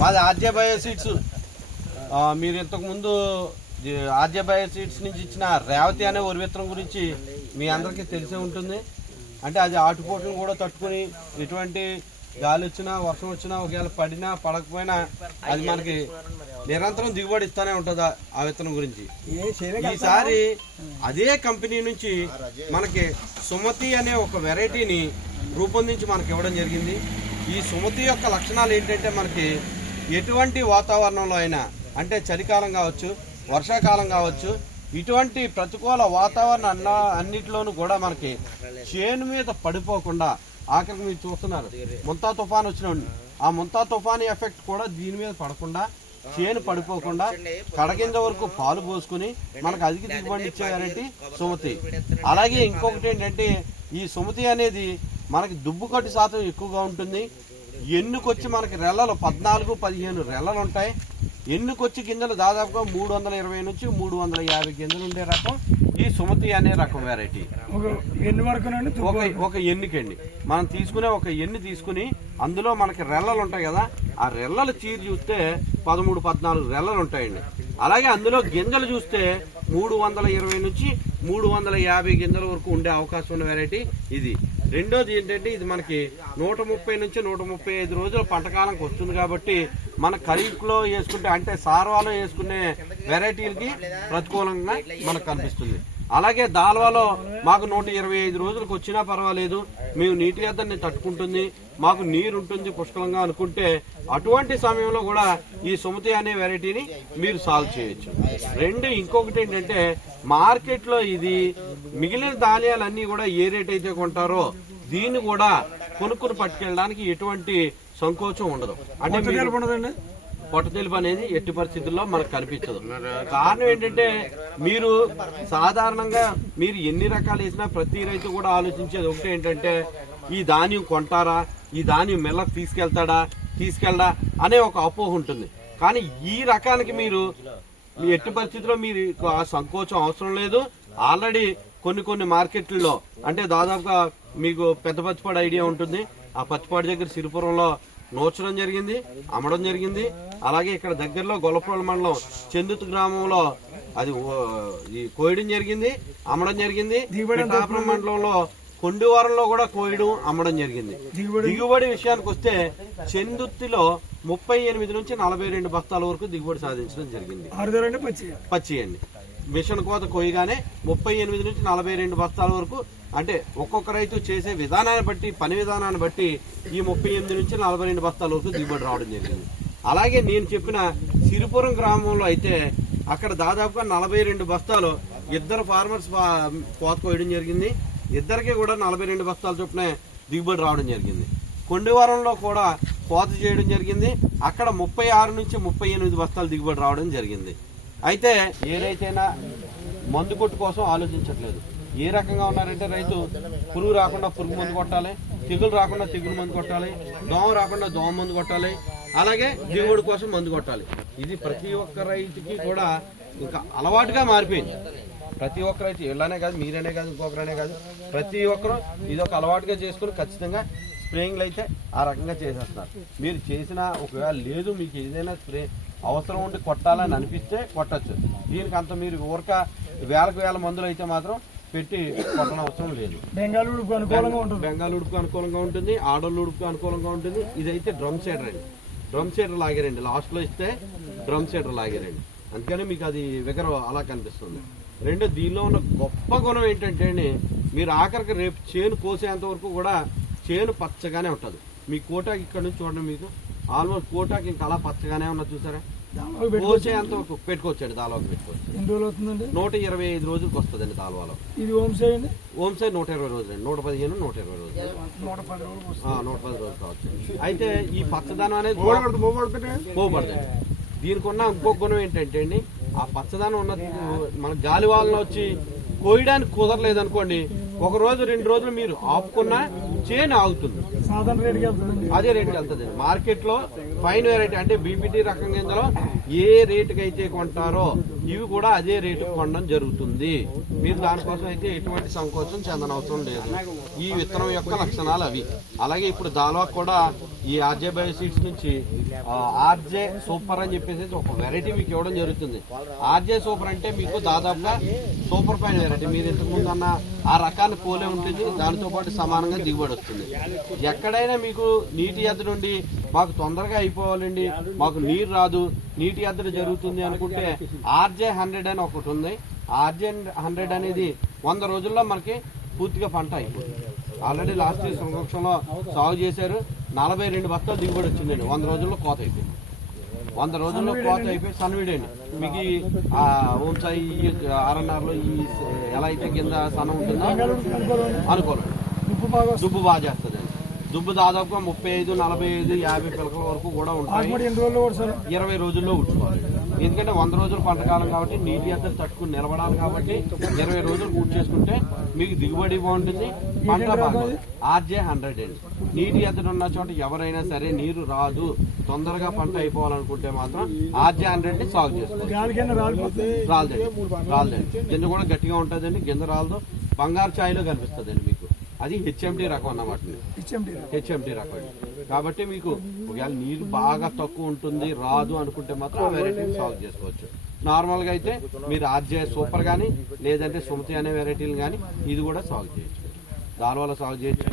మాది RJ bio seeds మీరు ఇంతకు ముందు ఈ ఆర్జే బయో సీడ్స్ నుంచి ఇచ్చిన రేవతి అనే వరి విత్తనం గురించి మీ అందరికీ తెలిసే ఉంటుంది. అంటే అది ఆటుపోటును కూడా తట్టుకుని ఎటువంటి గాలి వచ్చినా వర్షం వచ్చినా ఒకవేళ పడినా పడకపోయినా అది మనకి నిరంతరం దిగుబడి ఇస్తానే ఉంటుంది ఆ విత్తనం గురించి. ఈసారి అదే కంపెనీ నుంచి మనకి సుమతి అనే ఒక వెరైటీని రూపొందించి మనకి ఇవ్వడం జరిగింది. ఈ సుమతి యొక్క లక్షణాలు ఏంటంటే మనకి ఎటువంటి వాతావరణంలో అయినా అంటే చలికాలం కావచ్చు వర్షాకాలం కావచ్చు ఇటువంటి ప్రతికూల వాతావరణ అన్న అన్నిటిలోనూ కూడా మనకి చేను మీద పడిపోకుండా ఆఖరికి మీరు చూస్తున్నారు. ముంతా తుఫాన్ వచ్చిన ఆ ముంతా తుఫాన్ ఎఫెక్ట్ కూడా దీని మీద పడకుండా చేను పడిపోకుండా కడగింజ వరకు పాలు పోసుకుని మనకు అధిక దిగుబడి ఇచ్చే సుమతి. అలాగే ఇంకొకటి ఏంటంటే ఈ సుమతి అనేది మనకి దుబ్బు కట్టు శాతం ఎక్కువగా ఉంటుంది. ఎన్నుకొచ్చి మనకి రెల్లలు పద్నాలుగు పదిహేను రెల్లలు ఉంటాయి. ఎన్నుకొచ్చి గింజలు దాదాపుగా మూడు వందల ఇరవై నుంచి మూడు వందల యాభై గింజలు ఉండే రకం. ఈ సుమతి అనే రకం వెరైటీ ఒక ఎన్ని వరకునండి ఒక ఒక ఎన్నికండి. మనం తీసుకునే ఒక ఎన్ని తీసుకుని అందులో మనకి రెల్లలు ఉంటాయి కదా ఆ రెల్లలు చీరి చూస్తే పదమూడు పద్నాలుగు రెల్లలు ఉంటాయండి. అలాగే అందులో గింజలు చూస్తే మూడు వందల ఇరవై నుంచి మూడు వందల యాభై గింజల వరకు ఉండే అవకాశం ఉన్న వెరైటీ ఇది. రెండోది ఏంటంటే ఇది మనకి నూట ముప్పై నుంచి నూట ముప్పై ఐదు రోజుల పంటకాలంకి వస్తుంది కాబట్టి మన ఖరీఫ్లో వేసుకుంటే అంటే సార్వాలో వేసుకునే వెరైటీలకి ప్రతికూలంగా మనకు కనిపిస్తుంది. అలాగే దాల్వాలో మాకు నూట ఇరవై ఐదు రోజులకు వచ్చినా పర్వాలేదు. మేము నీటి ఎద్దరిని తట్టుకుంటుంది. మాకు నీరు ఉంటుంది పుష్కలంగా అనుకుంటే అటువంటి సమయంలో కూడా ఈ సుమతి అనే వెరైటీని మీరు సాల్వ్ చేయొచ్చు. రెండు ఇంకొకటి ఏంటంటే మార్కెట్లో ఇది మిగిలిన ధాన్యాలన్నీ కూడా ఏ రేట్ అయితే కొంటారో దీన్ని కూడా కొనుక్కుని పట్టుకెళ్ళడానికి ఎటువంటి సంకోచం ఉండదు. అంటే ఉండదండి? పొట్ట తెలుపు అనేది ఎట్టి పరిస్థితుల్లో మనకు కనిపించదు. కారణం ఏంటంటే మీరు సాధారణంగా మీరు ఎన్ని రకాలు వేసినా ప్రతి రైతు కూడా ఆలోచించేది ఒకటి ఏంటంటే ఈ ధాన్యం కొంటారా? ఈ ధాన్యం మెల్లకి తీసుకెళ్తాడా? తీసుకెళ్ళడా? అనే ఒక అపోహ ఉంటుంది. కానీ ఈ రకానికి మీరు మీ ఎట్టి పరిస్థితుల్లో మీరు ఆ సంకోచం అవసరం లేదు. ఆల్రెడీ కొన్ని కొన్ని మార్కెట్లలో అంటే దాదాపుగా మీకు పెద్ద పచ్చిపాడు ఐడియా ఉంటుంది. ఆ పచ్చిపాడు దగ్గర సిరిపురంలో నోచడం జరిగింది అమ్మడం జరిగింది. అలాగే ఇక్కడ దగ్గరలో గొల్లపురం మండలం చందుతు గ్రామంలో అది కోయడం జరిగింది అమ్మడం జరిగింది. పిఠాపురం మండలంలో కొండివారంలో కూడా కోయడం అమ్మడం జరిగింది. దిగుబడి? విషయానికి వస్తే చందుర్తిలో ముప్పై ఎనిమిది నుంచి నలభై రెండు బస్తాల వరకు దిగుబడి సాధించడం జరిగింది. పచ్చి అండి మిషన్ కోత కొయ్యగానే ముప్పై ఎనిమిది నుంచి నలభై రెండు బస్తాల వరకు అంటే ఒక్కొక్క రైతు చేసే విధానాన్ని బట్టి పని విధానాన్ని బట్టి ఈ ముప్పై ఎనిమిది నుంచి నలభై రెండు బస్తాల వరకు దిగుబడి రావడం జరిగింది. అలాగే నేను చెప్పిన సిరిపురం గ్రామంలో అయితే అక్కడ దాదాపుగా నలభై రెండు బస్తాలు ఇద్దరు ఫార్మర్స్ కోత కోయడం జరిగింది. ఇద్దరికి కూడా నలభై రెండు బస్తాల చొప్పున దిగుబడి రావడం జరిగింది. కొండవరంలో కూడా కోత చేయడం జరిగింది. అక్కడ ముప్పై ఆరు నుంచి ముప్పై ఎనిమిది బస్తాలు దిగుబడి రావడం జరిగింది. అయితే ఏ రైతైనా మందు కొట్టు కోసం ఆలోచించట్లేదు. ఏ రకంగా ఉన్నారంటే రైతు పురుగు రాకుండా పురుగు మందు కొట్టాలి తెగులు రాకుండా తెగులు మందు కొట్టాలి దోమ రాకుండా దోమ మందు కొట్టాలి అలాగే దిగుబడి కోసం మందు కొట్టాలి. ఇది ప్రతి ఒక్క రైతుకి కూడా ఇంకా అలవాటుగా మారిపోయింది. ప్రతి ఒక్క రైతు ఇళ్ళనే కాదు మీరనే కాదు ఇంకొకరనే కాదు ప్రతి ఒక్కరు ఇది ఒక అలవాటుగా చేసుకుని ఖచ్చితంగా స్ప్రేయింగ్లు అయితే ఆ రకంగా చేసేస్తున్నారు. మీరు చేసిన ఒకవేళ లేదు మీకు ఏదైనా స్ప్రే అవసరం ఉండి కొట్టాలని అనిపిస్తే కొట్టచ్చు. దీనికి అంత మీరు ఊరక వేలకు వేల మందులు అయితే మాత్రం పెట్టి కొట్టడం అవసరం లేదు. బెంగాల్ ఉడుకు అనుకూలంగా ఉంటుంది. బెంగాల్ ఉడుకు అనుకూలంగా ఉంటుంది ఆడోళ్ళు ఉడుకు అనుకూలంగా ఉంటుంది. ఇదైతే డ్రమ్ సైడర్ అండి. డ్రమ్ సైడర్ లాగారండి. లాస్ట్లో ఇస్తే డ్రమ్ సైడర్ లాగారండి. అందుకని మీకు అది విగర అలా కనిపిస్తుంది. రెండు దీనిలో ఉన్న గొప్ప గుణం ఏంటంటే అండి, మీరు ఆఖరికి రేపు చేను కోసేంత వరకు కూడా చేను పచ్చగానే ఉంటుంది. మీ కోటాకి ఇక్కడ నుంచి చూడండి మీకు. ఆల్మోస్ట్ కోటాకి ఇంకా అలా పచ్చగానే ఉన్నది చూసారా? దానిలో పెట్టి కోసేంత వరకు పెట్టుకోవచ్చండి దాలోకి పెట్టుకోవచ్చు. ఎన్ని రోజులు అవుతుందండి నూట ఇరవై ఐదు రోజులకు వస్తుందండి దాల్వాలో ఇది సైడ్ అండి? ఓం సైడ్ నూట ఇరవై రోజులు అండి నూట పదిహేను నూట ఇరవై రోజులు. నూట పది రోజులు నూట పది రోజులు కావచ్చు అయితే ఈ పచ్చదనం అనేది. పోబడుతుంది దీనికి ఉన్న ఇంకో గుణం ఏంటంటే అండి ఆ పచ్చదనం ఉన్న మన గాలి వాళ్ళని వచ్చి కోయడానికి కుదరలేదు అనుకోండి ఒక రోజు రెండు రోజులు మీరు ఆపుకున్నా చేను ఆగుతుంది. అదే రేటుకి వెళ్తుంది. మార్కెట్లో ఫైన్ వెరైటీ అంటే బీపీటీ రకం కిందలో ఏ రేటుకి అయితే కొంటారో ఇవి కూడా అదే రేటు కొనడం జరుగుతుంది. మీరు దానికోసం అయితే ఎటువంటి సంకోచం చెందనవసరం లేదు. ఈ విత్తనం యొక్క లక్షణాలు అవి. అలాగే ఇప్పుడు దానిలో కూడా ఈ ఆర్జే బయో సీడ్స్ నుంచి ఆర్జే సూపర్ అని చెప్పేసి ఒక వెరైటీ మీకు ఇవ్వడం జరుగుతుంది. ఆర్జే సూపర్ అంటే మీకు దాదాపుగా సూపర్ ఫైన్ వెరైటీ. మీరు ఇంతకు ముందు అన్న ఆ రకాన్ని పోలే ఉంటుంది దానితో పాటు సమానంగా దిగుబడి వస్తుంది. ఎక్కడైనా మీకు నీటి ఎద్దడి నుండి మాకు తొందరగా అయిపోవాలండి మాకు నీరు రాదు నీటి ఎద్దడి జరుగుతుంది అనుకుంటే ఆర్జే హండ్రెడ్ అని ఒకటి ఉంది. ఆర్జే హండ్రెడ్ అనేది వంద రోజుల్లో మనకి పూర్తిగా పంట అయిపోతుంది. ఆల్రెడీ లాస్ట్ ఇయర్ సంవత్సరంలో సాగు చేశారు. నలభై రెండు బస్తాలు దిగుబడి వచ్చిందండి. వంద రోజుల్లో కోత అయిపోయింది. వంద రోజుల్లో కోత అయిపోయి సన్వీడండి మీకు ఈ, ఆ ఓంసా ఈ ఆర్ఎన్ఆర్లో ఈ ఎలా అయితే కింద సన్న ఉంటుందో అనుకోలేదు. దుబ్బు బాగా చేస్తుందండి దుబ్బు దాదాపుగా ముప్పై ఐదు నలభై ఐదు యాభై పిలకల వరకు కూడా ఉంటాయి. ఇరవై రోజుల్లో ఉట్టుకోవాలి. ఎందుకంటే వంద రోజులు పంటకాలం కాబట్టి నీటి ఎద్దరు తట్టుకుని నిలబడాలి కాబట్టి ఇరవై రోజులు పూర్తి చేసుకుంటే మీకు దిగుబడి బాగుంటుంది పంట బాగుంటుంది. ఆర్జే హండ్రెడ్ అండి. నీటి ఎద్దరు ఉన్న చోట ఎవరైనా సరే నీరు రాదు. తొందరగా పంట అయిపోవాలనుకుంటే మాత్రం ఆర్జే హండ్రెడ్ని సాగు చేసుకోవాలి. రాలదండి. రాలదండి. గింజ కూడా గట్టిగా ఉంటుందండి. గింజ రాలదు. బంగారు ఛాయలో కనిపిస్తుందండి మీకు. అది హెచ్ఎండి రకం అన్నమాట హెచ్ఎండి రకం. కాబట్టి మీకు ఒకవేళ నీరు బాగా తక్కువ ఉంటుంది రాదు అనుకుంటే మాత్రం ఆ వెరైటీని సాగు చేసుకోవచ్చు. నార్మల్గా అయితే మీరు ఆర్జే సూపర్ కానీ లేదంటే సుమతి అనే వెరైటీలు కానీ ఇది కూడా సాగు చేయొచ్చు. దానివల్ల సాగు చేయొచ్చు.